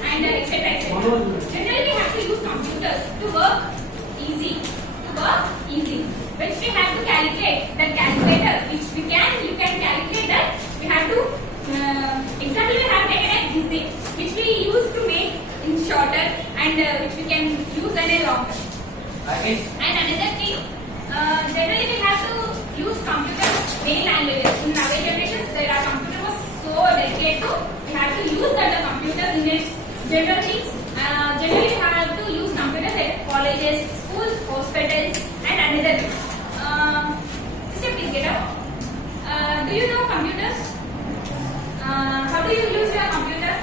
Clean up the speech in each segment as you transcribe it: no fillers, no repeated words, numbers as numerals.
and etc. etc. Generally, we have to use computers to work easy. Which we have to calculate that calculator, which you can calculate that. We have to example we have taken a this, which we use to make in shorter and which we can use in a longer. And another thing, generally we have to use computers many languages. In our generations, there are computers was so delicate, so we have to use that computers in its general things. Generally we have to use computers at colleges, schools, hospitals, and another things. Sister, please get up. Do you know computers? How do you use your computer?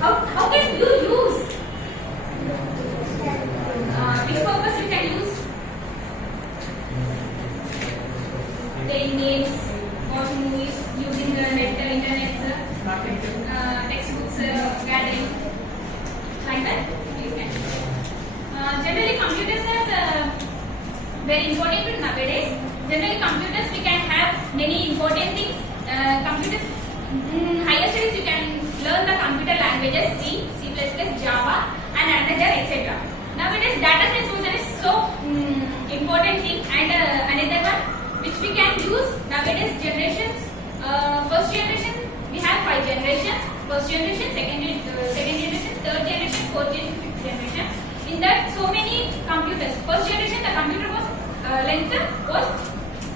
How can you use? Which purpose you can use? Playing games, watching movies, using the net, internet, textbooks, gathering, like that. Please can. Generally, computers are very important nowadays. Generally, computers we can have many important things. Computers in higher studies you can learn the computer languages C, C++, Java, and another etc. Nowadays, data science is so important thing, and another one which we can use nowadays generations. First generation we have 5 generations. First generation, second generation, third generation, fourth generation, fifth generation. In that, so many computers. First generation, the computer was length was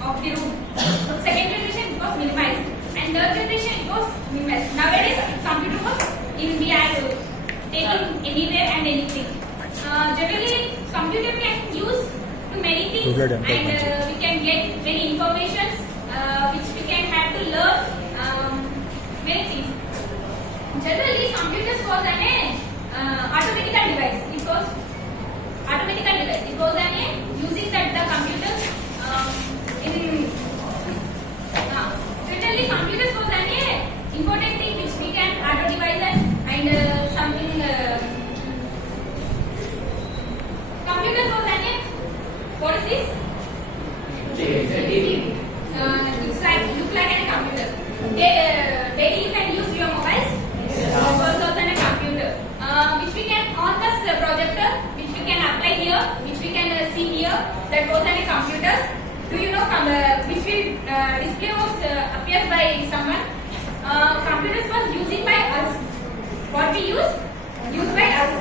of the room. Second generation, it was minimized, and third generation, it was minimized. Nowadays, computer was in the air, taking anywhere and anything. Generally, computer we can use to many things, and we can get many informations which we can have to learn many things. Generally, computers was an automatical device. It was automatical device. It was an using that the computers in certainly computers was an important thing which we can auto device and something. Computers was an what is this? TV. Look like a computer. Daily you can use your mobiles. Also a computer, which we can on the projector, which we can apply here, which we can see here. That was a computers. Do you know which will display was appears by someone? Computers was using by us. What we used by us,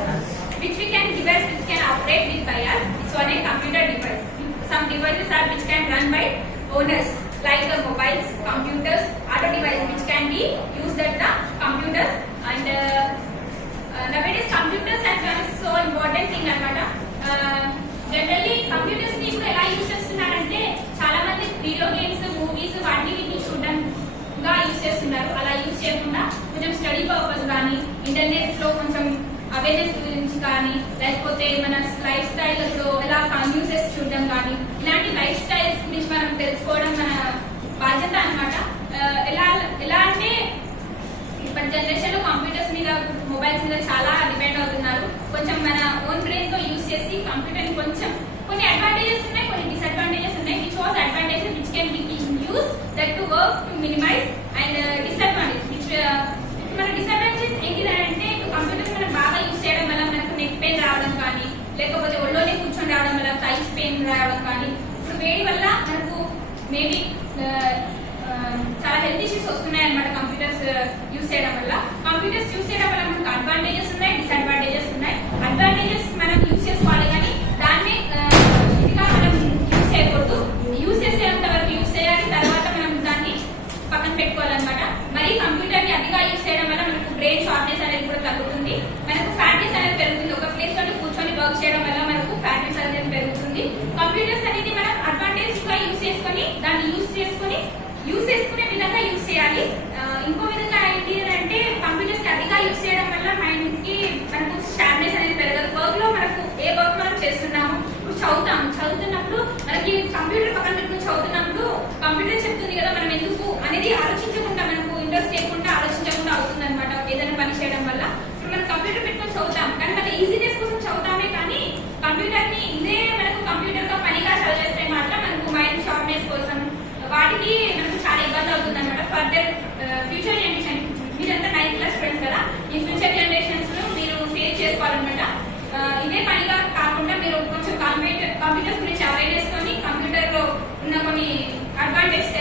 which we can device which can operate with by us. It's on a computer device. Some devices are which can run by owners, like the mobiles, computers, other devices which can be used at the computers. And nowadays computers has become so important thing అనమాట. Generally computers ని ఇప్పుడు ఎలా యూజ్ చేస్తున్నారంటే చాలా మంది video games, movies వాటిని వీటిని చూడడంగా యూజ్ చేస్తున్నారు. అలా యూజ్ చేయకుండా కొంచెం స్టడీ పర్పస్ కానీ, ఇంటర్నెట్ లో కొంచెం అవేర్నెస్ గురించి కానీ, లేకపోతే మన లైఫ్ స్టైల్ లో ఎలా యూజెస్ చూడడం కానీ, ఇలాంటి లైఫ్ స్టైల్స్ గురించి మనం తెలుసుకోవడం మన బాధ్యత అనమాట. ఎలా అంటే ఇప్పటి జనరేషన్ లో కంప్యూటర్స్ మీద, మొబైల్స్ మీద చాలా డిపెండ్ అవుతున్నారు. కొంచెం మన ఓన్ బ్రెయిన్ తో యూజ్ చేసి కంప్యూటర్ ని కొంచెం కొన్ని అడ్వాంటేజెస్ ఉన్నాయి, కొన్ని డిసడ్వాంటేజెస్ ఉన్నాయి. Which was advantages which can be use that to work to minimize, and disadvantage which మన డిసడ్వాంటేజ్ ఏంటిదంటే కంప్యూటర్స్ మనం బాగా యూజ్ చేయడం వల్ల మనకు నెక్ పెయిన్ రావడం కానీ, లేకపోతే ఒళ్ళోనే కూర్చొని రావడం వల్ల థైస్ పెయిన్ రావడం కానీ, ఇప్పుడు వేడి వల్ల మనకు మేబీ చాలా హెల్త్ ఇష్యూస్ వస్తున్నాయి అన్నమాట. కంప్యూటర్స్ యూజ్ చేయడం వల్ల మనకు అడ్వాంటేజెస్ ఉన్నాయి, డిసడ్వాంటేజెస్ ఉన్నాయి. అడ్వాంటేజెస్ మనం యూజ్ చేసుకోవాలి, కానీ దాన్ని ఇదిగా మనం యూజ్ చేయకూడదు. యూజ్ చేసేంత వరకు యూజ్ చేయాలి, తర్వాత మనం దాన్ని పక్కన పెట్టుకోవాలన్నమాట. మరి కంప్యూటర్ ని అతిగా యూజ్ చేయడం వల్ల మనకు బ్రెయిన్ షార్ప్నెస్ అనేది కూడా తగ్గుతుంది, మనకు ఫ్యాట్నెస్ అనేది పెరుగుతుంది. ఒక ప్లేస్ లో కూర్చొని వర్క్ చేయడం వల్ల మనకు ఫ్యాట్నెస్ అనేది పెరుగుతుంది. కంప్యూటర్స్ అనేది మనం అడ్వాంటేజ్ గా యూజ్ చేసుకొని దాన్ని యూజ్ చేసుకునే విధంగా యూజ్ చేయాలి. ఇంకో విధంగా ఏంటి అంటే కంప్యూటర్స్ కి అతిగా యూజ్ చేయడం వల్ల మైండ్ కి మనకు షార్ప్నెస్ అనేది పెరగదు. వర్క్ లో మనకు ఏ వర్క్ మనం చేస్తున్నాము, ఇప్పుడు చదువుతున్నప్పుడు మనకి కంప్యూటర్ పక్కన పెట్టుకుని చదువుతున్నప్పుడు కంప్యూటర్ చెప్తుంది కదా మనం ఎందుకు అనేది ఆలోచించకుండా, మనకు ఇంట్రెస్ట్ లేకుండా ఆలోచించకుండా అవుతుంది అనమాట ఏదైనా పని చేయడం వల్ల. ఇప్పుడు మనం కంప్యూటర్ పెట్టుకుని చదువుతాం, కానీ మన ఈజీనెస్ కోసం చదువుతామే, కానీ కంప్యూటర్ ని ఇదే మనకు కంప్యూటర్ తో పనిగా చదివేస్తే మాత్రం మనకు మైండ్ షార్ప్నెస్ కోసం వాటికి మనకు చాలా ఇబ్బంది అవుతుంది అనమాట. ఫర్దర్ ఫ్యూచర్ జనరేషన్ మీరంతా 9th advantage